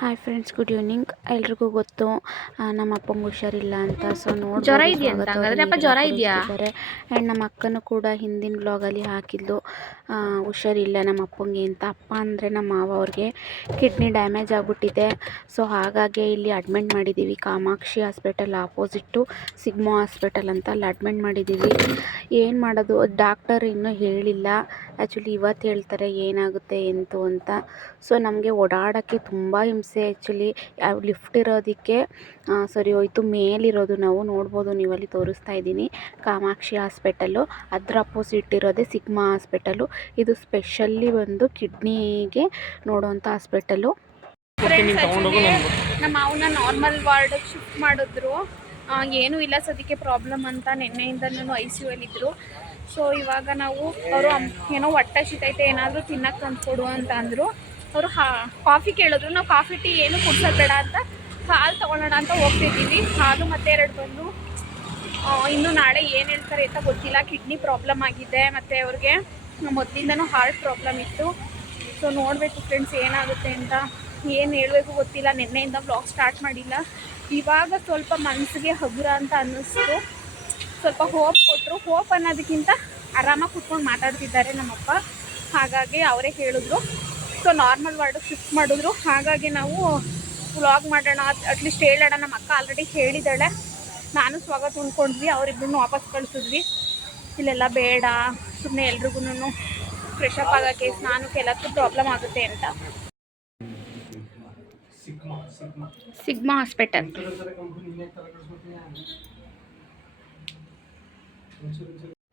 Hi friends, good evening. ಎಲ್ರಿಗೂ ಗೊತ್ತು ನಮ್ಮ ಅಪ್ಪಂಗೆ ಹುಷಾರಿಲ್ಲ ಅಂತ. ಸೊ ಜ್ವರ ನೋಡ್ಬೋದು ಇದೆಯಂತ ಸ್ವಾಗತ ಅಪ್ಪ, ಜ್ವರ ಇದೆಯಾ? ಆ್ಯಂಡ್ ನಮ್ಮ ಅಕ್ಕನೂ ಕೂಡ ಹಿಂದಿನ ಬ್ಲಾಗಲ್ಲಿ ಹಾಕಿದ್ಲು ಹುಷಾರಿಲ್ಲ ನಮ್ಮ ಅಪ್ಪಂಗೆ ಅಂತ. ಅಪ್ಪ ಅಂದರೆ ನಮ್ಮ ಮಾವ ಅವ್ರಿಗೆ ಕಿಡ್ನಿ ಡ್ಯಾಮೇಜ್ ಆಗಿಬಿಟ್ಟಿದೆ. ಸೊ ಹಾಗಾಗಿ ಇಲ್ಲಿ ಅಡ್ಮಿಟ್ ಮಾಡಿದ್ದೀವಿ. Kamakshi hospital opposite sigma hospital ಅಂತ ಅಲ್ಲಿ ಅಡ್ಮಿಟ್ ಮಾಡಿದ್ದೀವಿ. ಏನು ಮಾಡೋದು, ಡಾಕ್ಟರ್ ಇನ್ನೂ ಹೇಳಿಲ್ಲ. ಆ್ಯಕ್ಚುಲಿ ಇವತ್ತು ಹೇಳ್ತಾರೆ ಏನಾಗುತ್ತೆ ಎಂತು ಅಂತ. ಸೊ ನಮಗೆ ಓಡಾಡೋಕ್ಕೆ ತುಂಬ ಹಿಂಸೆ. ಆ್ಯಕ್ಚುಲಿ ಲಿಫ್ಟ್ ಇರೋದಕ್ಕೆ ಸರಿ ಹೋಯ್ತು. ಮೇಲಿರೋದು ನಾವು ನೋಡ್ಬೋದು, ನೀವಲ್ಲಿ ತೋರಿಸ್ತಾ ಇದ್ದೀನಿ ಕಾಮಾಕ್ಷಿ ಹಾಸ್ಪಿಟಲ್ಲು. ಅದರ ಅಪೋಸಿಟ್ ಇರೋದೇ ಸಿಗ್ಮಾ ಹಾಸ್ಪಿಟಲು. ಇದು ಸ್ಪೆಷಲಿ ಒಂದು ಕಿಡ್ನಿಗೆ ನೋಡೋವಂಥ ಹಾಸ್ಪಿಟಲು. ನಮ್ಮ ಮಾವನ ನಾರ್ಮಲ್ ವಾರ್ಡಿಗೆ ಶಿಫ್ಟ್ ಮಾಡಿದ್ರು. ಏನೂ ಇಲ್ಲ ಸದ್ಯಕ್ಕೆ ಪ್ರಾಬ್ಲಮ್ ಅಂತ. ನಿನ್ನೆಯಿಂದನೂ ICU ಇದ್ದರು. ಸೊ ಇವಾಗ ನಾವು ಅವರು ಏನೋ ಹೊಟ್ಟೆ ಹಸಿತೈತೆ, ಏನಾದರೂ ತಿನ್ನಕ್ಕೆ ತಂದುಕೊಡು ಅಂತ ಅಂದರು. ಅವರು ಕಾಫಿ ಕೇಳಿದ್ರು. ನಾವು ಕಾಫಿ ಟೀ ಏನು ಕುಡ್ಸೋದು ಬೇಡ ಅಂತ ಹಾಲು ತೊಗೊಳ್ಳೋಣ ಅಂತ ಹೋಗ್ತಿದ್ದೀವಿ. ಹಾಲು ಮತ್ತೆ 2 ಬಂದು ಇನ್ನೂ ನಾಳೆ ಏನು ಹೇಳ್ತಾರೆ ಅಂತ ಗೊತ್ತಿಲ್ಲ. ಕಿಡ್ನಿ ಪ್ರಾಬ್ಲಮ್ ಆಗಿದೆ ಮತ್ತು ಅವ್ರಿಗೆ ಮೊದಲಿಂದನೂ ಹಾರ್ಟ್ ಪ್ರಾಬ್ಲಮ್ ಇತ್ತು. ಸೊ ನೋಡಬೇಕು ಫ್ರೆಂಡ್ಸ್ ಏನಾಗುತ್ತೆ ಅಂತ. ಏನು ಹೇಳಬೇಕು ಗೊತ್ತಿಲ್ಲ. ನಿನ್ನೆಯಿಂದ ಬ್ಲಾಗ್ ಸ್ಟಾರ್ಟ್ ಮಾಡಿಲ್ಲ. ಇವಾಗ ಸ್ವಲ್ಪ ಮನಸ್ಸಿಗೆ ಹಗುರ ಅಂತ ಅನ್ನಿಸ್ತು. ಸ್ವಲ್ಪ ಹೋಪ್ ಕೊಟ್ಟರು. ಹೋಪ್ ಅನ್ನೋದಕ್ಕಿಂತ ಆರಾಮಾಗಿ ಕುತ್ಕೊಂಡು ಮಾತಾಡ್ತಿದ್ದಾರೆ ನಮ್ಮಪ್ಪ. ಹಾಗಾಗಿ ಅವರೇ ಹೇಳಿದ್ರು. ಸೊ ನಾರ್ಮಲ್ ವಾರ್ಡಿಗೆ ಶಿಫ್ಟ್ ಮಾಡಿದ್ರು. ಹಾಗಾಗಿ ನಾವು ವ್ಲಾಗ್ ಮಾಡೋಣ, ಅಟ್ಲೀಸ್ಟ್ ಹೇಳೋಣ. ನಮ್ಮ ಅಕ್ಕ ಆಲ್ರೆಡಿ ಹೇಳಿದ್ದಾಳೆ. ನಾನು ಸ್ವಾಗತ ಉಣ್ಕೊಂಡ್ವಿ. ಅವರಿಬ್ಬರನ್ನು ವಾಪಸ್ ಕಳಿಸಿದ್ವಿ. ಇಲ್ಲೆಲ್ಲ ಬೇಡ, ಸುಮ್ಮನೆ ಎಲ್ರಿಗೂ ಫ್ರೆಶಪ್ ಆಗೋಕ್ಕೆ, ಸ್ನಾನಕ್ಕೆ ಎಲ್ಲದಕ್ಕೂ ಪ್ರಾಬ್ಲಮ್ ಆಗುತ್ತೆ ಅಂತ. Sigma hospital.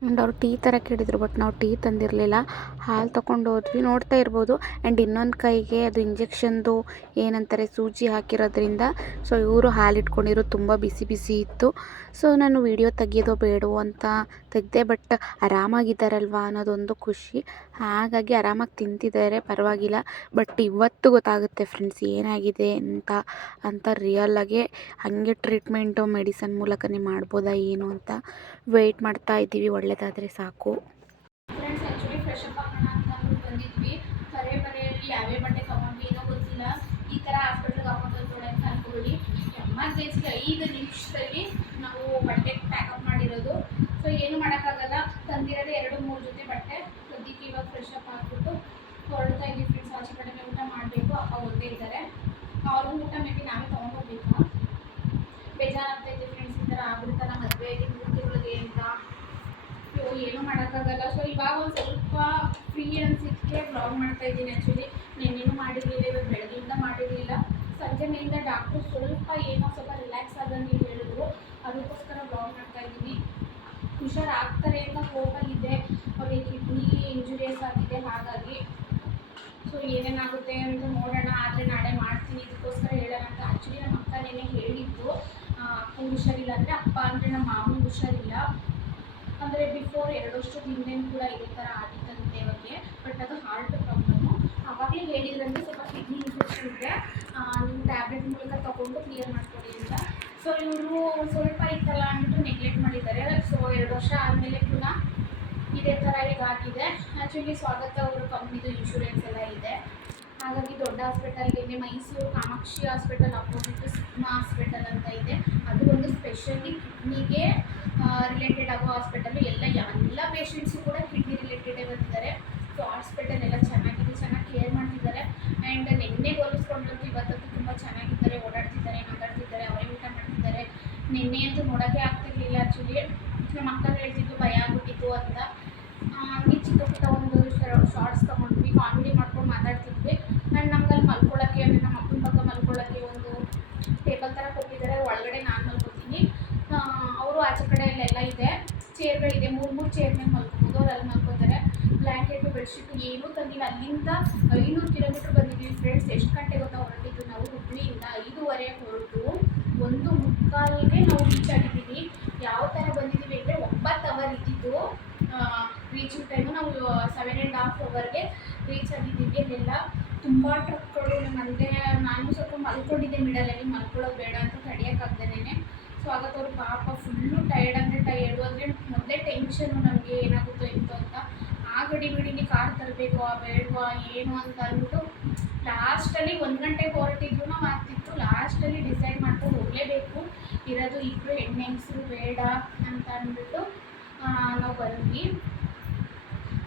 ಆ್ಯಂಡ್ ಅವ್ರು ಟೀ ಥರ ಕೇಳಿದ್ರು, ಬಟ್ ನಾವು ಟೀ ತಂದಿರಲಿಲ್ಲ. ಹಾಲು ತೊಗೊಂಡು ಹೋದ್ವಿ. ನೋಡ್ತಾ ಇರ್ಬೋದು. ಆ್ಯಂಡ್ ಇನ್ನೊಂದು ಕೈಗೆ ಅದು ಇಂಜೆಕ್ಷನ್ದು ಏನಂತಾರೆ ಸೂಜಿ ಹಾಕಿರೋದ್ರಿಂದ ಸೊ ಇವರು ಹಾಲು ಇಟ್ಕೊಂಡಿರೋ ತುಂಬ ಬಿಸಿ ಬಿಸಿ ಇತ್ತು. ಸೊ ನಾನು ವಿಡಿಯೋ ತೆಗಿಯೋದು ಬೇಡವೋ ಅಂತ ತೆಗೆದೆ. ಬಟ್ ಆರಾಮಾಗಿದ್ದಾರಲ್ವ ಅನ್ನೋದೊಂದು ಖುಷಿ. ಹಾಗಾಗಿ ಆರಾಮಾಗಿ ತಿಂತಿದ್ದಾರೆ, ಪರವಾಗಿಲ್ಲ. ಬಟ್ ಇವತ್ತು ಗೊತ್ತಾಗುತ್ತೆ ಫ್ರೆಂಡ್ಸ್ ಏನಾಗಿದೆ ಅಂತ ರಿಯಲ್ಲಾಗೆ. ಹಾಗೆ ಟ್ರೀಟ್ಮೆಂಟು ಮೆಡಿಸನ್ ಮೂಲಕನೇ ಮಾಡ್ಬೋದಾ ಏನು ಅಂತ ವೆಯ್ಟ್ ಮಾಡ್ತಾ ಇದ್ದೀವಿ. ಒಳ್ಳೆಯದಾದರೆ ಸಾಕು. ಫ್ರೆಂಡ್ಸ್ ಆ್ಯಕ್ಚುಲಿ ಫ್ರೆಶಪ್ ಆಗೋಣ ಅಂತ ಬಂದಿದ್ವಿ. ಬರೆಯಲ್ಲಿ ಯಾವ್ಯಾವ ಬಟ್ಟೆ ತೊಗೊಂಡ್ವಿ ಏನೋ ಗೊತ್ತಿಲ್ಲ. ಈ ಥರ ಹಾಸ್ಪಿಟ್ಲಿಗೆ ಹಾಕೊಂಡು ಹೋಗ್ಬೇಡ ಅಂತ ಅಂದ್ಕೊಳ್ಳಿ. ಎಮರ್ಜೆನ್ಸಿ 5 ನಿಮಿಷದಲ್ಲಿ ನಾವು ಬಟ್ಟೆ ಪ್ಯಾಕಪ್ ಮಾಡಿರೋದು. ಸೊ ಏನು ಮಾಡೋಕ್ಕಾಗಲ್ಲ. ತಂದಿರೋದೇ 2-3 ಜೊತೆ ಬಟ್ಟೆ. ಸದ್ಯಕ್ಕೆ ಇವಾಗ ಫ್ರೆಶಪ್ ಆಗಿಬಿಟ್ಟು ಹೊರಡ್ತಾ ಇದ್ದೀವಿ ಫ್ರೆಂಡ್ಸ್. ಆಚೆ ಕಡೆ ಊಟ ಮಾಡಬೇಕು. ಅಪ್ಪ ಒಂದೇ ಇದ್ದಾರೆ. ಅವ್ರಿಗೂ ಊಟ ಮೇಬಿ ನಾವೇ ತೊಗೊಂಡೋಗ್ಬೇಕಾ. ಬೇಜಾರಾಗ್ತೈತೆ ಫ್ರೆಂಡ್ಸ್. ಈ ಥರ ಆಗ್ಬಿಡ್ತಲ್ಲ ಮದುವೆಯಲ್ಲಿ 3 ತಿಂಗಳಿಗೆ ಅಂತ. ಏನೂ ಮಾಡೋಕ್ಕಾಗಲ್ಲ. ಸೊ ಇವಾಗ ಒಂದು ಸ್ವಲ್ಪ ಫ್ರೀ ಅನಿಸಿದ್ದಕ್ಕೆ ಬ್ಲಾಗ್ ಮಾಡ್ತಾ ಇದ್ದೀನಿ. ಆ್ಯಕ್ಚುಲಿ ನಿನ್ನೇನು ಮಾಡಿರಲಿಲ್ಲ, ಇವತ್ತು ಬೆಳಗ್ಗೆಯಿಂದ ಮಾಡಿರಲಿಲ್ಲ. ಸಂಜೆ ಮೇಲಿಂದ ಡಾಕ್ಟ್ರು ಸ್ವಲ್ಪ ರಿಲ್ಯಾಕ್ಸ್ ಆದಂಗೆ ಹೇಳಿದ್ರು. ಅದಕ್ಕೋಸ್ಕರ ಬ್ಲಾಗ್ ಮಾಡ್ತಾ ಇದ್ದೀನಿ. ಹುಷಾರಾಗ್ತಾರೆ ಅಂತ ಹೋಗಲ್ಲಿದೆ. ಅವ್ರಿಗೆ ಕಿಡ್ನಿ ಇಂಜುರಿಯಸ್ ಆಗಿದೆ. ಹಾಗಾಗಿ ಸೊ ಏನೇನಾಗುತ್ತೆ ಅಂತ ನೋಡೋಣ. ಆದರೆ ನಾಳೆ ಮಾಡ್ತೀನಿ. ಇದಕ್ಕೋಸ್ಕರ ಹೇಳೋಣ ಅಂತ. ಆ್ಯಕ್ಚುಲಿ ನಮ್ಮ ಅಕ್ಕ ನೆನ್ನೆ ಹೇಳಿದ್ದು ಅಪ್ಪಂಗೆ ಹುಷಾರಿಲ್ಲ ಅಂದರೆ, ಅಪ್ಪ ಅಂದರೆ ನಮ್ಮ ಮಾವನಿಗೆ ಹುಷಾರಿಲ್ಲ ಅಂದರೆ ಬಿಫೋರ್ 2 ವರ್ಷದ ಹಿಂದೆನೂ ಕೂಡ ಇದೇ ಥರ ಆಗಿತ್ತಂತೆ ಅವ್ರಿಗೆ. ಬಟ್ ಅದು ಹಾರ್ಟ್ ಪ್ರಾಬ್ಲಮ್ಮು. ಆವಾಗಲೇ ಹೇಳಿದ್ರಂತೆ ಸ್ವಲ್ಪ ಕಿಡ್ನಿ ಇನ್ಫೆಕ್ಷನ್ ಇದೆ, ನೀವು ಟ್ಯಾಬ್ಲೆಟ್ ಮೂಲಕ ತೊಗೊಂಡು ಕ್ಲಿಯರ್ ಮಾಡ್ಕೊಳ್ಳಿ ಅಂತ. ಸೊ ಇವರು ಸ್ವಲ್ಪ ಇತ್ತಲ್ಲ ಅಂದ್ಬಿಟ್ಟು ನೆಗ್ಲೆಕ್ಟ್ ಮಾಡಿದ್ದಾರೆ. ಸೊ 2 ವರ್ಷ ಆದಮೇಲೆ ಪುನಃ ಇದೇ ಥರ ಆಗಿದೆ. ಆ್ಯಕ್ಚುಲಿ ಸ್ವಾಗತ ಅವರು ಕಂಪ್ನಿದು ಇನ್ಶೂರೆನ್ಸ್ ಎಲ್ಲ ಇದೆ. ಹಾಗಾಗಿ ದೊಡ್ಡ ಹಾಸ್ಪಿಟಲ್ಗೆ Mysuru Kamakshi hospital opposite sigma hospital ಅಂತ ಇದೆ. ಅದು ಒಂದು ಸ್ಪೆಷಲಿ ಕಿಡ್ನಿಗೆ ರಿಲೇಟೆಡ್ ಆಗೋ ಹಾಸ್ಪಿಟಲು. ಎಲ್ಲ ಪೇಷಂಟ್ಸು ಕೂಡ ಕಿಡ್ನಿ ರಿಲೇಟೆಡೇ ಬಂದಿದ್ದಾರೆ. ಸೊ ಹಾಸ್ಪಿಟಲ್ ಎಲ್ಲ ಚೆನ್ನಾಗಿದೆ, ಚೆನ್ನಾಗಿ ಕೇರ್ ಮಾಡ್ತಿದ್ದಾರೆ. ಆ್ಯಂಡ್ ನಿನ್ನೆಗೆ ಹೋಲಿಸ್ಕೊಂಡಂತೂ ಇವತ್ತಂತೂ ತುಂಬ ಚೆನ್ನಾಗಿದ್ದಾರೆ. ಓಡಾಡ್ತಿದ್ದಾರೆ, ಮಾತಾಡ್ತಿದ್ದಾರೆ, ಅವರೇ ಊಟ ಮಾಡ್ತಿದ್ದಾರೆ. ನಿನ್ನೆ ಅಂತೂ ನೋಡೋಕ್ಕೆ ಆಗ್ತಿರ್ಲಿಲ್ಲ. ಆ್ಯಕ್ಚುಲಿ ನಮ್ಮ ಅಕ್ಕ ಹೇಳ್ತಿದ್ದು ಭಯ ಆಗ್ಬಿಟ್ಟಿತ್ತು ಅಂತ. ಹಂಗೆ ಚಿಕ್ಕ ಪುಟ್ಟ ಒಂದು ಶಾರ್ಟ್ಸ್ ತೊಗೊಂಡ್ವಿ, ಕಾಮಿಡಿ ಮಾಡ್ಕೊಂಡು ಮಾತಾಡ್ತಿದ್ವಿ. ಆ್ಯಂಡ್ ನಮ್ಗಲ್ಲಿ ಮಲ್ಕೊಳ್ಳೋಕ್ಕೆ ಅಂದರೆ ನಮ್ಮ ಅಪ್ಪನ ಪಕ್ಕ ಮಲ್ಕೊಳ್ಳೋಕ್ಕೆ ಒಂದು ಟೇಬಲ್ ಥರ ಕೊಟ್ಟಿದ್ದಾರೆ. ಒಳಗಡೆ ನಾನು ಮಲ್ಕೊತೀನಿ, ಅವರು ಆಚೆ ಕಡೆ ಎಲ್ಲ ಇದೆ. ಚೇರ್ಗಳಿದೆ, 3 ಚೇರ್ ಮೇಲೆ ಮಲ್ಕೋಬೋದು. ಅವ್ರು ಅಲ್ಲಿ ಮಲ್ಕೋತಾರೆ. ಬ್ಲ್ಯಾಂಕೆಟು ಬೆಡ್ಶೀಟು ಏನೂ ತಂದಿಲ್ಲ. ಅಲ್ಲಿಂದ 500 ಕಿಲೋಮೀಟ್ರ್ ಬಂದಿದ್ದೀವಿ ಫ್ರೆಂಡ್ಸ್. ಎಷ್ಟು ಗಂಟೆ ಗೊತ್ತಾ ಹೊರಟಿದ್ದು ನಾವು? ಹುಬ್ಳಿಯಿಂದ 5:15 ಹೊರಟು 1:45ಗೆ ನಾವು ರೀಚ್ ಆಗಿದ್ದೀವಿ. ಯಾವ ಥರ ಬಂದಿದ್ದೀವಿ ಅಂದರೆ 9 ಅವರ್ ಇದ್ದಿದ್ದು ರೀಚಿಂಗ್ ಟೈಮು. ನಾವು 7.5 ಅವರ್ಗೆ ರೀಚ್ ಆಗಿದ್ದೀವಿ. ಅಲ್ಲೆಲ್ಲ ತುಂಬ ಟ್ರಕ್ಗಳು. ನಮ್ಮಂದೆ ನಾನು ಸ್ವಲ್ಪ ಮಲ್ಕೊಂಡಿದ್ದೆ ಮಿಡಲಲ್ಲಿ. ಮಲ್ಕೊಳ್ಳೋದು ಬೇಡ ಅಂತ ತಡೆಯೋಕ್ಕಾಗ್ದೇನೆ. ಸೊ ಆಗತ್ತವ್ರು ಪಾಪ ಫುಲ್ಲು ಟಯರ್ಡ್ ಅಂದರೆ ಮೊದಲೇ ಟೆನ್ಷನ್ನು ನಮಗೆ ಏನಾಗುತ್ತೋ ಎಂತೋ ಅಂತ. ಆ ಗಡಿಬಿಡಿಲಿ ಕಾರ್ ತರಬೇಕು ಬೇಡವಾ ಏನು ಅಂತ ಅಂದ್ಬಿಟ್ಟು ಲಾಸ್ಟಲ್ಲಿ 1 ಗಂಟೆಗೆ ಹೊರಟಿದ್ರು. ಇರಬೇಕು, ಇರೋದು ಇಬ್ಬರು ಹೆಣ್ಣೆಂಗಸರು ಬೇಡ ಅಂತ ಅಂದ್ಬಿಟ್ಟು ನಾವು ಬಂದ್ವಿ.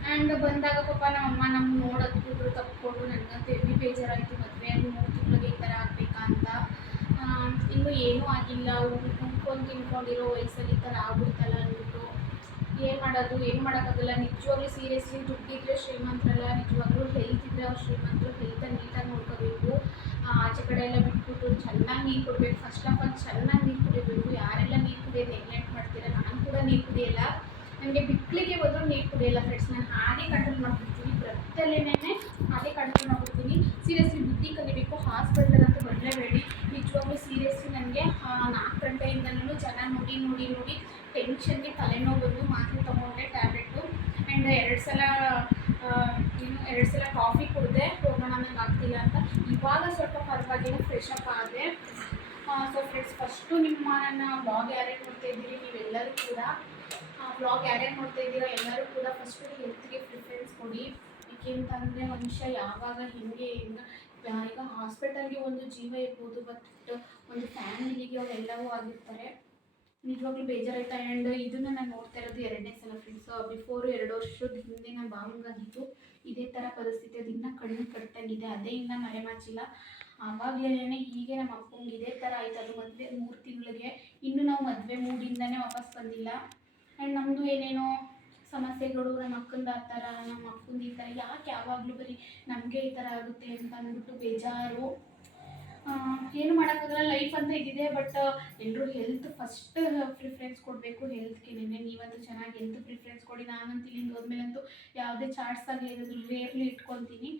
ಆ್ಯಂಡ್ ಬಂದಾಗ ಪಾಪ ನಮ್ಮಮ್ಮ ನಮ್ಗೆ ನೋಡೋದು ತಪ್ಪಿಕೊಂಡು ನನಗಂತೂ ಹೆವಿ ಬೇಜಾರಾಯಿತು. ಮದುವೆ 3 ತಿಂಗಳಿಗೆ ಈ ಥರ ಆಗಬೇಕಾ ಅಂತ. ಇನ್ನೂ ಏನೂ ಆಗಿಲ್ಲ, ಉಣ್ಕೊಂಡು ತಿನ್ಕೊಂಡಿರೋ ವಯಸ್ಸಲ್ಲಿ ಈ ಥರ ಆಗ್ಬಿಡ್ತಲ್ಲ ಅಂದ್ಬಿಟ್ಟು ಏನು ಮಾಡೋದು, ಏನು ಮಾಡೋಕ್ಕಾಗಲ್ಲ. ನಿಜವಾಗ್ಲೂ ಸೀರಿಯಸ್ಲಿ ದುಡ್ಡಿದ್ರೆ ಶ್ರೀಮಂತರಲ್ಲ, ನಿಜವಾಗ್ಲೂ ಹೆಲ್ತ್ ಇದ್ದರೆ ಅವ್ರು ಶ್ರೀಮಂತರು. ಹೆಲ್ತನ್ನು ನೀಟಾಗಿ ನೋಡ್ಕೋಬೇಕು. ಆಚೆ ಕಡೆ ಎಲ್ಲ ಬಿಟ್ಬಿಟ್ಟು ಚೆನ್ನಾಗಿ ನೀರು ಕುಡಿಬೇಕು. ಫಸ್ಟ್ ಆಫ್ ಆಲ್ ಚೆನ್ನಾಗಿ ನೀರು ಕುಡಿಬೇಕು. ಯಾರೆಲ್ಲ ನೀರು ಕುಡಿಯೋದು ನೆಗ್ಲೆಕ್ಟ್ ಮಾಡ್ತೀರಾ, ನಾನು ಕೂಡ ನೀರು ಕುಡಿಯಲ್ಲ. ನನಗೆ ಬಿಕ್ಕಳಿಗೆ ಹೋದ್ರೂ ನೀರು ಕುಡಿಯಲ್ಲ ಫ್ರೆಂಡ್ಸ್. ನಾನು ಹಾಗೆ ಕಂಟ್ರೋಲ್ ಮಾಡ್ಬಿಡ್ತೀನಿ, ಬ್ರತ್ತಲ್ಲೇನೇ ಹಾಗೆ ಕಂಟ್ರೋಲ್ ಮಾಡ್ಬಿಡ್ತೀನಿ. ಸೀರಿಯಸ್ಲಿ ಬುದ್ಧಿ ಕಲಿಬೇಕು. ಹಾಸ್ಪಿಟಲ್ಗಂತೂ ಬರಲೇಬೇಡಿ. ನಿಜವಾಗ್ಲೂ ಸೀರಿಯಸ್ಲಿ ನನಗೆ 4 ಗಂಟೆಯಿಂದಲೂ ಜನ ನೋಡಿ ಟೆನ್ಷನ್ಗೆ ತಲೆನೋವು ಬಂದು ಮಾತ್ರೆ ತೊಗೊಂಡೆ ಟ್ಯಾಬ್ಲೆಟು. ಆ್ಯಂಡ್ 2 ಸಲ ಕಾಫಿ ಕುಡಿದೆ, ಹೋಗೋಣ ನನಗೆ ಆಗ್ತಿಲ್ಲ ಅಂತ. ಇವಾಗ ಸ್ವಲ್ಪ ಪರವಾಗಿಲ್ಲ, ಫ್ರೆಶ್ ಅಪ್ ಆದೆ. ಸೊ ಫ್ರೆಂಡ್ಸ್, ಫಸ್ಟು ನನ್ನ ವ್ಲಾಗ್ ಯಾರ್ಯಾರು ನೋಡ್ತಾ ಇದ್ದೀರಿ ನೀವೆಲ್ಲರೂ ಕೂಡ, ವ್ಲಾಗ್ ಯಾರ್ಯಾರು ನೋಡ್ತಾ ಇದ್ದೀರಾ ಎಲ್ಲರೂ ಕೂಡ ಫಸ್ಟು ಹೆಲ್ತ್ಗೆ ಪ್ರಿಫರೆನ್ಸ್ ಕೊಡಿ. ಏಕೆಂತಂದರೆ ಮನುಷ್ಯ ಯಾವಾಗ ಹೆಂಗೆ ಈಗ ಹಾಸ್ಪಿಟಲ್ಗೆ ಒಂದು ಜೀವ ಇರ್ಬೋದು, ಬಟ್ ಒಂದು ಫ್ಯಾಮಿಲಿಗೆ ಅವರೆಲ್ಲವೂ ಆಗಿರ್ತಾರೆ. ನಿಜವಾಗ್ಲೂ ಬೇಜಾರಾಯ್ತು. ಆ್ಯಂಡ್ ಇದನ್ನು ನಾನು ನೋಡ್ತಾ ಇರೋದು 2ನೇ ಸಲ ಫ್ರೆಂಡ್ಸ್. ಬಿಫೋರು 2 ವರ್ಷದ ಹಿಂದೆ ನನ್ನ ಭಾವಂಗಾಗಿತ್ತು ಇದೇ ಥರ ಪರಿಸ್ಥಿತಿ. ಅದನ್ನು ಕಣ್ಣು ಕಟ್ಟಂಗಿದೆ, ಅದೇ ಇನ್ನ ಮರೆಮಾಚಿಲ್ಲ. ಆವಾಗಲೇ ಹೀಗೆ ನಮ್ಮ ಅಪ್ಪಂಗೆ ಇದೇ ಥರ ಆಯಿತು. ಅದು ಮದುವೆ 3 ತಿಂಗಳಿಗೆ. ಇನ್ನೂ ನಾವು ಮದುವೆ ಮೂಡಿಂದನೇ ವಾಪಸ್ ಬಂದಿಲ್ಲ. ಆ್ಯಂಡ್ ನಮ್ಮದು ಏನೇನೋ ಸಮಸ್ಯೆಗಳು, ನಮ್ಮ ಅಕ್ಕಂದು ಆ ಥರ, ನಮ್ಮ ಅಕ್ಕಂದು ಈ ಥರ, ಯಾಕೆ ಯಾವಾಗಲೂ ಬರೀ ನಮಗೆ ಈ ಥರ ಆಗುತ್ತೆ ಅಂತ ಅಂದ್ಬಿಟ್ಟು ಬೇಜಾರು. ಏನು ಮಾಡೋಕ್ಕಾಗಲ್ಲ, ಲೈಫ್ ಅಂತ ಇದಿದೆ. ಬಟ್ ಎಲ್ಲರೂ ಹೆಲ್ತ್ ಫಸ್ಟ್ ಪ್ರಿಫರೆನ್ಸ್ ಕೊಡಬೇಕು. ಹೆಲ್ತ್ಗೆ ನೀವಂತೂ ಚೆನ್ನಾಗಿ ಹೆಲ್ತ್ ಪ್ರಿಫರೆನ್ಸ್ ಕೊಡಿ. ನಾನಂತೂ ಇಲ್ಲಿಂದ ಹೋದ್ಮೇಲಂತೂ ಯಾವುದೇ ಚಾಟ್ಸ್ ಆಗಲಿ ಇರೋದು ರೇರ್ಲಿ ಇಟ್ಕೊತೀನಿ.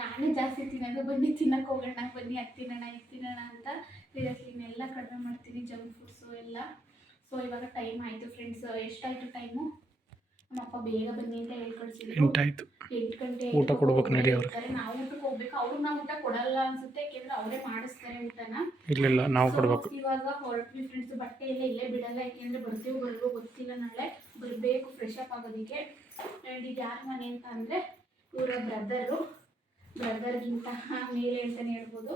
ನಾನೇ ಜಾಸ್ತಿ ತಿನ್ನೋದು. ಬನ್ನಿ ತಿನ್ನಕ್ಕೆ ಹೋಗೋಣ, ಬನ್ನಿ ಅದು ತಿನ್ನೋಣ ಇದು ತಿನ್ನೋಣ ಅಂತ ಸೀರಿಯಸ್ಲಿನೆಲ್ಲ ಕಡಿಮೆ ಮಾಡ್ತೀನಿ, ಜಂಕ್ ಫುಡ್ಸು ಎಲ್ಲ. ಸೊ ಇವಾಗ ಟೈಮ್ ಆಯಿತು ಫ್ರೆಂಡ್ಸ್. ಎಷ್ಟಾಯಿತು ಟೈಮು? ನಮ್ಮಪ್ಪ ಬೇಗ ಬನ್ನಿ ಅಂತ ಹೇಳಿ ಕಳಿಸಿದ್ರು. 8 ಗಂಟೆ ಊಟ ಕೊಡ್ಬೇಕು ನಡಿ ಅವ್ರಿಗೆ. ನಾವು ಊಟಕ್ಕೆ ಹೋಗ್ಬೇಕು. ಅವ್ರಿಗೆ ನಾವು ಊಟ ಕೊಡಲ್ಲ ಅನ್ಸುತ್ತೆ, ಯಾಕೆಂದರೆ ಅವರೇ ಮಾಡಿಸ್ತಾರೆ ಊಟನ. ಇಲ್ಲ ನಾವು ಕೊಡ್ಬೇಕು. ಇವಾಗ ಹೊರಟ್ವಿ ಫ್ರೆಂಡ್ಸ್. ಬಟ್ಟೆ ಎಲ್ಲ ಇಲ್ಲೇ ಬಿಡಲ್ಲ, ಯಾಕೆಂದರೆ ಬರ್ತೀವೋ ಬರಲ್ವೋ ಗೊತ್ತಿಲ್ಲ. ನಾಳೆ ಬರಬೇಕು ಫ್ರೆಶ್ ಅಪ್ ಆಗೋದಕ್ಕೆ. ಆ್ಯಂಡ್ ಇದು ಯಾರ ಮನೆ ಅಂತ ಅಂದರೆ ಇವರ ಬ್ರದರ್ಗಿಂತ ಮೇಲೆ ಅಂತಲೇ ಹೇಳ್ಬೋದು.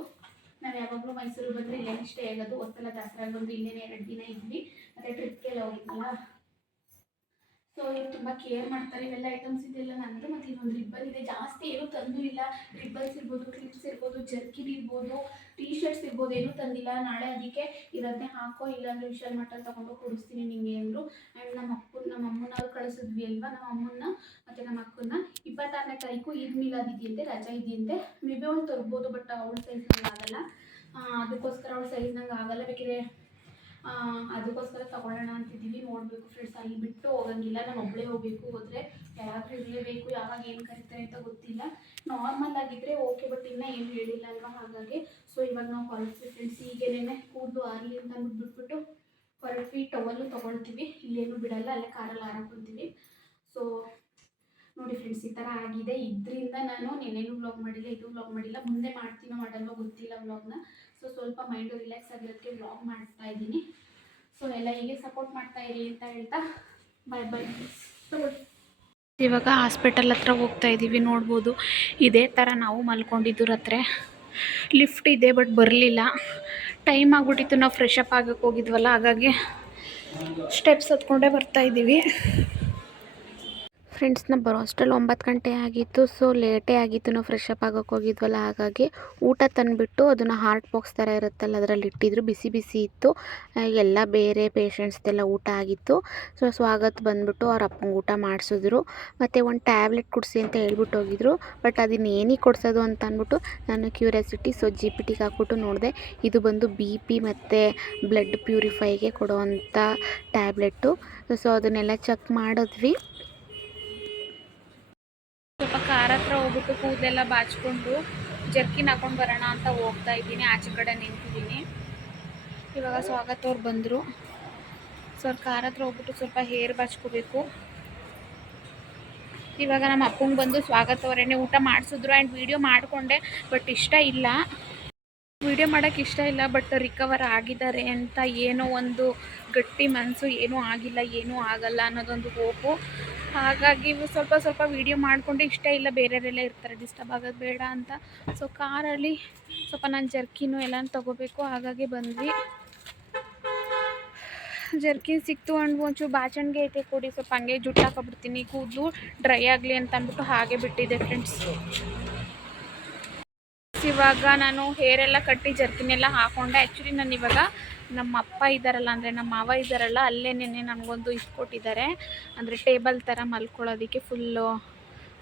ನಾವು ಯಾವಾಗಲೂ ಮೈಸೂರು ಬಂದರೆ ಇಲ್ಲೇ ಸ್ಟೇ ಆಗೋದು. ಹೊಸಲ ದಸರಾಗೆ ಬಂದು ಇಲ್ಲೇ 2 ದಿನ ಇದ್ವಿ. ಮತ್ತು ಟ್ರಿಪ್ಗೆಲ್ಲ ಹೋಗಿದ್ವಲ್ಲ, ಸೊ ಇವ್ರು ತುಂಬ ಕೇರ್ ಮಾಡ್ತಾರೆ. ಇವೆಲ್ಲ ಐಟಮ್ಸ್ ಇದೆಲ್ಲ ನಂದು. ಮತ್ತು ಇನ್ನೊಂದು ರಿಬ್ಬನ್ ಇದೆ. ಜಾಸ್ತಿ ಏನೂ ತಂದು ಇಲ್ಲ. ರಿಬ್ಬನ್ಸ್ ಇರ್ಬೋದು, ಕ್ಲಿಪ್ಸ್ ಇರ್ಬೋದು, ಜರ್ಕಿನ್ ಇರ್ಬೋದು, ಟೀ ಶರ್ಟ್ಸ್ ಇರ್ಬೋದು, ಏನೂ ತಂದಿಲ್ಲ. ನಾಳೆ ಅದಕ್ಕೆ ಇರೋದನ್ನೇ ಹಾಕೋ, ಇಲ್ಲಾಂದರೆ ವಿಶಾಲ್ ಮಠಲ್ಲಿ ತೊಗೊಂಡು ಕೊಡಿಸ್ತೀನಿ ನಿಮಗೆ ಅಂದರು. ಆ್ಯಂಡ್ ನಮ್ಮ ಅಮ್ಮನ ಕಳಿಸಿದ್ವಿ ಅಲ್ವಾ, ನಮ್ಮ ಅಮ್ಮನ್ನ ಮತ್ತು ನಮ್ಮ ಅಕ್ಕನ್ನ. 26ನೇ ತಾರೀಕು ಈದ್ ಮಿಲಾದ್ ಇದೆಯಂತೆ, ರಜಾ ಇದೆಯಂತೆ. ಮೇ ಬಿ ಅವಳು ತರ್ಬೋದು, ಬಟ್ ಅವಳ ಸೈಜ್ ನಂಗೆ ಆಗಲ್ಲ. ಅದಕ್ಕೋಸ್ಕರ ಅವಳ ಸೈಜ್ ನಂಗೆ ಆಗಲ್ಲ. ಬೇಕಿದ್ರೆ ಅದಕ್ಕೋಸ್ಕರ ತೊಗೊಳ್ಳೋಣ ಅಂತಿದ್ದೀವಿ. ನೋಡಬೇಕು ಫ್ರೆಂಡ್ಸ್. ಅಲ್ಲಿ ಬಿಟ್ಟು ಹೋಗಂಗಿಲ್ಲ, ನಾನು ಒಬ್ಬಳೇ ಹೋಗಬೇಕು. ಹೋದರೆ ಯಾರಾದರೂ ಇರಲೇಬೇಕು. ಯಾವಾಗ ಏನು ಕರೀತಾರೆ ಅಂತ ಗೊತ್ತಿಲ್ಲ. ನಾರ್ಮಲ್ ಆಗಿದ್ದರೆ ಓಕೆ, ಬಟ್ ಇನ್ನೂ ಏನು ಹೇಳಿಲ್ಲ ಅಲ್ವಾ, ಹಾಗಾಗಿ. ಸೊ ಇವಾಗ ನಾವು ಹೊರಟ್ವಿ ಫ್ರೆಂಡ್ಸ್. ಈಗೇನೆ ಕೂದಲು ಆರಲಿ ಅಂತ ಬಿಟ್ಬಿಟ್ಟು ಹೊರಟ್ವಿ. ಟವಲ್ಲು ತೊಗೊಳ್ತೀವಿ, ಇಲ್ಲೇನು ಬಿಡಲ್ಲ, ಅಲ್ಲೇ ಕಾರಲ್ಲಿ ಹಾರಾಕೊಳ್ತೀವಿ. ಸೊ ನೋಡಿ ಫ್ರೆಂಡ್ಸ್, ಈ ಥರ ಆಗಿದೆ. ಇದರಿಂದ ನಾನು ನೆನ್ನೆನೂ ವ್ಲಾಗ್ ಮಾಡಿಲ್ಲ, ಇದು ವ್ಲಾಗ್ ಮಾಡಿಲ್ಲ. ಮುಂದೆ ಮಾಡ್ತೀನೋ ಮಾಡಲ್ವೋ ಗೊತ್ತಿಲ್ಲ ವ್ಲಾಗ್ನ. ಸೊ ಸ್ವಲ್ಪ ಮೈಂಡು ರಿಲ್ಯಾಕ್ಸ್ ಆಗೋದಕ್ಕೆ ವ್ಲಾಗ್ ಮಾಡ್ತಾ ಇದ್ದೀನಿ. ಸೊ ಎಲ್ಲ ಹೀಗೆ ಸಪೋರ್ಟ್ ಮಾಡ್ತಾ ಇರಿ ಅಂತ ಹೇಳ್ತಾ ಬಾಯ್. ಇವಾಗ ಹಾಸ್ಪಿಟಲ್ ಹತ್ರ ಹೋಗ್ತಾ ಇದ್ದೀವಿ. ನೋಡ್ಬೋದು ಇದೇ ಥರ ನಾವು ಮಲ್ಕೊಂಡಿದ್ದು. ಹತ್ರ ಲಿಫ್ಟ್ ಇದೆ, ಬಟ್ ಬರಲಿಲ್ಲ. ಟೈಮ್ ಆಗಿಬಿಟ್ಟಿತ್ತು. ನಾವು ಫ್ರೆಶ್ ಅಪ್ ಆಗೋಕ್ಕೆ ಹೋಗಿದ್ವಲ್ಲ, ಹಾಗಾಗಿ ಸ್ಟೆಪ್ಸ್ ಹತ್ಕೊಂಡೇ ಬರ್ತಾ ಇದ್ದೀವಿ. ಫ್ರೆಂಡ್ಸ್, ನಾವು ಬರೋ ಅಷ್ಟರಲ್ಲಿ 9 ಗಂಟೆ ಆಗಿತ್ತು. ಸೊ ಲೇಟೇ ಆಗಿತ್ತು. ನಾವು ಫ್ರೆಶ್ ಅಪ್ ಆಗೋಕ್ಕೆ ಹೋಗಿದ್ವಲ್ಲ, ಹಾಗಾಗಿ ಊಟ ತಂದುಬಿಟ್ಟು ಅದನ್ನು ಹಾಟ್ ಬಾಕ್ಸ್ ಥರ ಇರುತ್ತಲ್ಲ, ಅದರಲ್ಲಿ ಇಟ್ಟಿದ್ರು. ಬಿಸಿ ಬಿಸಿ ಇತ್ತು. ಎಲ್ಲ ಬೇರೆ ಪೇಷಂಟ್ಸ್ದೆಲ್ಲ ಊಟ ಆಗಿತ್ತು. ಸೊ ಸ್ವಾಗತ್ ಬಂದುಬಿಟ್ಟು ಅವ್ರ ಅಪ್ಪಂಗೆ ಊಟ ಮಾಡಿಸಿದ್ರು. ಮತ್ತು ಒಂದು ಟ್ಯಾಬ್ಲೆಟ್ ಕೊಡಿಸಿ ಅಂತ ಹೇಳ್ಬಿಟ್ಟು ಹೋಗಿದ್ರು. ಬಟ್ ಅದನ್ನು ಏನಕ್ಕೆ ಕೊಡಿಸೋದು ಅಂತ ಅಂದ್ಬಿಟ್ಟು ನಾನು ಕ್ಯೂರಿಯಾಸಿಟಿ GPTಗೆ ಹಾಕ್ಬಿಟ್ಟು ನೋಡಿದೆ. ಇದು ಬಂದು BP ಮತ್ತು ಬ್ಲಡ್ ಪ್ಯೂರಿಫೈಗೆ ಕೊಡುವಂಥ ಟ್ಯಾಬ್ಲೆಟ್ಟು. ಸೊ ಅದನ್ನೆಲ್ಲ ಚೆಕ್ ಮಾಡಿದ್ವಿ. ಸ್ವಲ್ಪ ಕಾರ್ ಹತ್ರ ಹೋಗ್ಬಿಟ್ಟು ಕೂದಲೆಲ್ಲ ಬಾಚ್ಕೊಂಡು ಜರ್ಕಿನ್ ಹಾಕೊಂಡು ಬರೋಣ ಅಂತ ಹೋಗ್ತಾ ಇದ್ದೀನಿ. ಆಚೆ ಕಡೆ ನಿಂತಿದ್ದೀನಿ. ಇವಾಗ ಸ್ವಾಗತ್ ಅವ್ರು ಬಂದರು. ಸೊ ಅವ್ರ ಕಾರ್ ಹತ್ರ ಹೋಗ್ಬಿಟ್ಟು ಸ್ವಲ್ಪ ಹೇರ್ ಬಾಚ್ಕೋಬೇಕು. ಇವಾಗ ನಮ್ಮ ಅಪ್ಪಂಗೆ ಬಂದು ಸ್ವಾಗತ್ ಅವರೇನೆ ಊಟ ಮಾಡಿಸಿದ್ರು. ಆ್ಯಂಡ್ ವೀಡಿಯೋ ಮಾಡಿಕೊಂಡೆ, ಬಟ್ ವಿಡಿಯೋ ಮಾಡೋಕ್ಕೆ ಇಷ್ಟ ಇಲ್ಲ. ಬಟ್ ರಿಕವರ್ ಆಗಿದ್ದಾರೆ ಅಂತ ಏನೋ ಒಂದು ಗಟ್ಟಿ ಮನಸ್ಸು, ಏನೂ ಆಗಿಲ್ಲ, ಏನೂ ಆಗಲ್ಲ ಅನ್ನೋದೊಂದು ಹೋಪು. ಹಾಗಾಗಿ ಸ್ವಲ್ಪ ವೀಡಿಯೋ ಮಾಡಿಕೊಂಡು, ಇಷ್ಟ ಇಲ್ಲ ಬೇರೆಯವರೆಲ್ಲ ಇರ್ತಾರೆ, ಡಿಸ್ಟರ್ಬ್ ಆಗೋದು ಬೇಡ ಅಂತ. ಸೊ ಕಾರಲ್ಲಿ ಸ್ವಲ್ಪ ನಾನು ಜರ್ಕಿನು ಎಲ್ಲ ತೊಗೋಬೇಕು, ಹಾಗಾಗಿ ಬಂದ್ವಿ. ಜರ್ಕಿನ್ ಸಿಕ್ತು ಅಂಡ್ ಒಂಚೂರು ಬಾಚಣಿಗೆ ಐತೆ ಕೊಡಿ, ಸ್ವಲ್ಪ ಹಂಗೆ ಜುಟ್ಟು ಹಾಕೊಬಿಡ್ತೀನಿ, ಕೂದಲು ಡ್ರೈ ಆಗಲಿ ಅಂತ ಅಂದ್ಬಿಟ್ಟು ಹಾಗೆ ಬಿಟ್ಟಿದ್ದೆ ಫ್ರೆಂಡ್ಸ್. ಇವಾಗ ನಾನು ಹೇರ್ ಎಲ್ಲ ಕಟ್ಟಿ ಜರ್ಕಿನೆಲ್ಲ ಹಾಕೊಂಡೆ. ಆ್ಯಕ್ಚುಲಿ ನಾನು ಇವಾಗ ನಮ್ಮ ಅಪ್ಪ ಇದ್ದಾರಲ್ಲ, ಅಂದರೆ ನಮ್ಮ ಮಾವ ಇದ್ದಾರಲ್ಲ, ಅಲ್ಲೇ ನೆನ್ನೆ ನನಗೊಂದು ಕೊಟ್ಟಿದ್ದಾರೆ, ಅಂದರೆ ಟೇಬಲ್ ಥರ ಮಲ್ಕೊಳ್ಳೋದಕ್ಕೆ, ಫುಲ್ಲು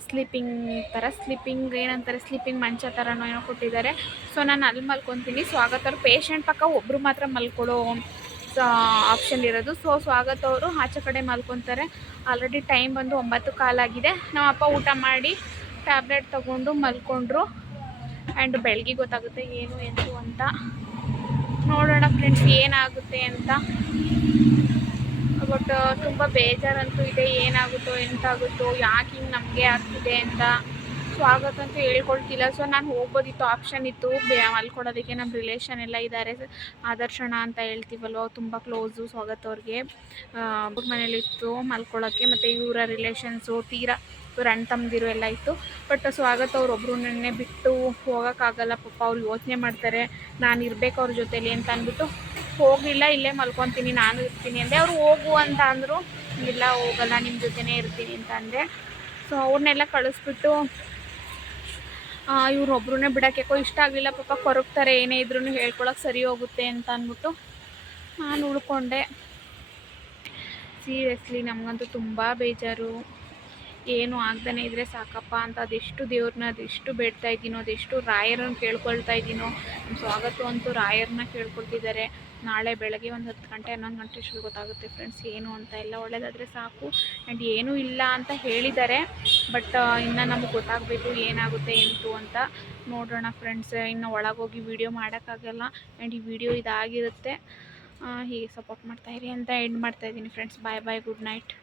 ಸ್ಲೀಪಿಂಗ್ ಏನಂತಾರೆ, ಸ್ಲೀಪಿಂಗ್ ಮಂಚ ಥರನೋ ಏನೋ ಕೊಟ್ಟಿದ್ದಾರೆ. ಸೊ ನಾನು ಅಲ್ಲಿ ಮಲ್ಕೊತೀನಿ. ಸ್ವಾಗತ್ ಅವರು ಪೇಷಂಟ್ ಪಕ್ಕ ಒಬ್ಬರು ಮಾತ್ರ ಮಲ್ಕೊಳ್ಳೋ ಆಪ್ಷನ್ ಇರೋದು. ಸೊ ಸ್ವಾಗತ್ ಅವರು ಆಚೆ ಕಡೆ ಮಲ್ಕೊತಾರೆ. ಆಲ್ರೆಡಿ ಟೈಮ್ ಬಂದು 9:15 ಆಗಿದೆ. ನಮ್ಮ ಅಪ್ಪ ಊಟ ಮಾಡಿ ಟ್ಯಾಬ್ಲೆಟ್ ತೊಗೊಂಡು ಮಲ್ಕೊಂಡ್ರು. ಆ್ಯಂಡ್ ಬೆಳಗ್ಗೆ ಗೊತ್ತಾಗುತ್ತೆ ಏನು ಎಂತು ಅಂತ. ನೋಡೋಣ ಫ್ರೆಂಡ್ಸ್ ಏನಾಗುತ್ತೆ ಅಂತ. ಬಟ್ ತುಂಬ ಬೇಜಾರಂತೂ ಇದೆ, ಏನಾಗುತ್ತೋ ಎಂತಾಗುತ್ತೋ, ಯಾಕೆ ಹಿಂಗೆ ನಮಗೆ ಆಗ್ತಿದೆ ಅಂತ. ಸ್ವಾಗತ ಅಂತೂ ಹೇಳ್ಕೊಳ್ತಿಲ್ಲ. ಸೊ ನಾನು ಹೋಗ್ಬೋದಿತ್ತು, ಆಪ್ಷನ್ ಇತ್ತು ಮಲ್ಕೊಡೋದಕ್ಕೆ. ನಮ್ಮ ರಿಲೇಷನ್ ಎಲ್ಲ ಇದ್ದಾರೆ, ಆದರ್ಶಣ ಅಂತ ಹೇಳ್ತೀವಲ್ವ, ತುಂಬ ಕ್ಲೋಸು ಸ್ವಾಗತ ಅವ್ರಿಗೆ. ಅವ್ರ ಮನೇಲಿತ್ತು ಮಲ್ಕೊಳ್ಳೋಕ್ಕೆ, ಮತ್ತು ಇವರ ರಿಲೇಷನ್ಸು ತೀರಾ ಇವ್ರ ಅಣ್ಣ ತಮ್ಮದಿರು ಎಲ್ಲ ಇತ್ತು. ಬಟ್ ಸ್ವಾಗತ ಅವ್ರೊಬ್ಬರು ನೆನ್ನೆ ಬಿಟ್ಟು ಹೋಗೋಕ್ಕಾಗಲ್ಲ ಪಾಪ, ಅವ್ರು ಯೋಚನೆ ಮಾಡ್ತಾರೆ ನಾನು ಇರಬೇಕು ಅವ್ರ ಜೊತೇಲಿ ಅಂತ ಅಂದ್ಬಿಟ್ಟು ಹೋಗಲಿಲ್ಲ. ಇಲ್ಲೇ ಮಲ್ಕೊತೀನಿ, ನಾನು ಇರ್ತೀನಿ ಅಂದೆ. ಅವರು ಹೋಗು ಅಂತ ಅಂದರು. ಇಲ್ಲ ಹೋಗಲ್ಲ, ನಿಮ್ಮ ಜೊತೆನೇ ಇರ್ತೀನಿ ಅಂತ ಅಂದೆ. ಸೊ ಅವ್ರನ್ನೆಲ್ಲ ಕಳಿಸ್ಬಿಟ್ಟು ಇವ್ರೊಬ್ರನ್ನೇ ಬಿಡೋಕ್ಕೆ ಇಷ್ಟ ಆಗಲಿಲ್ಲ ಪಾಪ, ಕೊರಗ್ತಾರೆ ಏನೇ ಇದ್ರೂ ಹೇಳ್ಕೊಳಕ್ಕೆ ಸರಿ ಹೋಗುತ್ತೆ ಅಂತ ಅಂದ್ಬಿಟ್ಟು ನಾನು ಉಳ್ಕೊಂಡೆ. ಸೀರಿಯಸ್ಲಿ ನಮಗಂತೂ ತುಂಬ ಬೇಜಾರು. ಏನು ಆಗ್ದೇ ಇದ್ದರೆ ಸಾಕಪ್ಪ ಅಂತ ಅದೆಷ್ಟು ದೇವ್ರನ್ನ ಅದೆಷ್ಟು ಬೇಡ್ತಾ ಇದ್ದೀನೋ, ಅದೆಷ್ಟು ರಾಯರನ್ನ ಕೇಳ್ಕೊಳ್ತಾ ಇದ್ದೀನೋ. ನಮ್ಮ ಸ್ವಾಗತ ಅಂತೂ ರಾಯರನ್ನ ಕೇಳ್ಕೊಳ್ತಿದ್ದಾರೆ. ನಾಳೆ ಬೆಳಗ್ಗೆ ಒಂದು 10 ಗಂಟೆ 11 ಗಂಟೆ ಅಷ್ಟು ಗೊತ್ತಾಗುತ್ತೆ ಫ್ರೆಂಡ್ಸ್ ಏನು ಅಂತ. ಎಲ್ಲ ಒಳ್ಳೇದಾದರೆ ಸಾಕು. ಆ್ಯಂಡ್ ಏನೂ ಇಲ್ಲ ಅಂತ ಹೇಳಿದ್ದಾರೆ. ಬಟ್ ಇನ್ನು ನಮಗೆ ಗೊತ್ತಾಗಬೇಕು ಏನಾಗುತ್ತೆ ಎಂತು ಅಂತ. ನೋಡೋಣ ಫ್ರೆಂಡ್ಸ್. ಇನ್ನು ಒಳಗೋಗಿ ವೀಡಿಯೋ ಮಾಡೋಕ್ಕಾಗಲ್ಲ. ಆ್ಯಂಡ್ ಈ ವಿಡಿಯೋ ಇದಾಗಿರುತ್ತೆ. ಹೀಗೆ ಸಪೋರ್ಟ್ ಮಾಡ್ತಾಯಿರಿ ಅಂತ ಎಂಡ್ ಮಾಡ್ತಾಯಿದ್ದೀನಿ ಫ್ರೆಂಡ್ಸ್. ಬಾಯ್ ಬಾಯ್, ಗುಡ್ ನೈಟ್.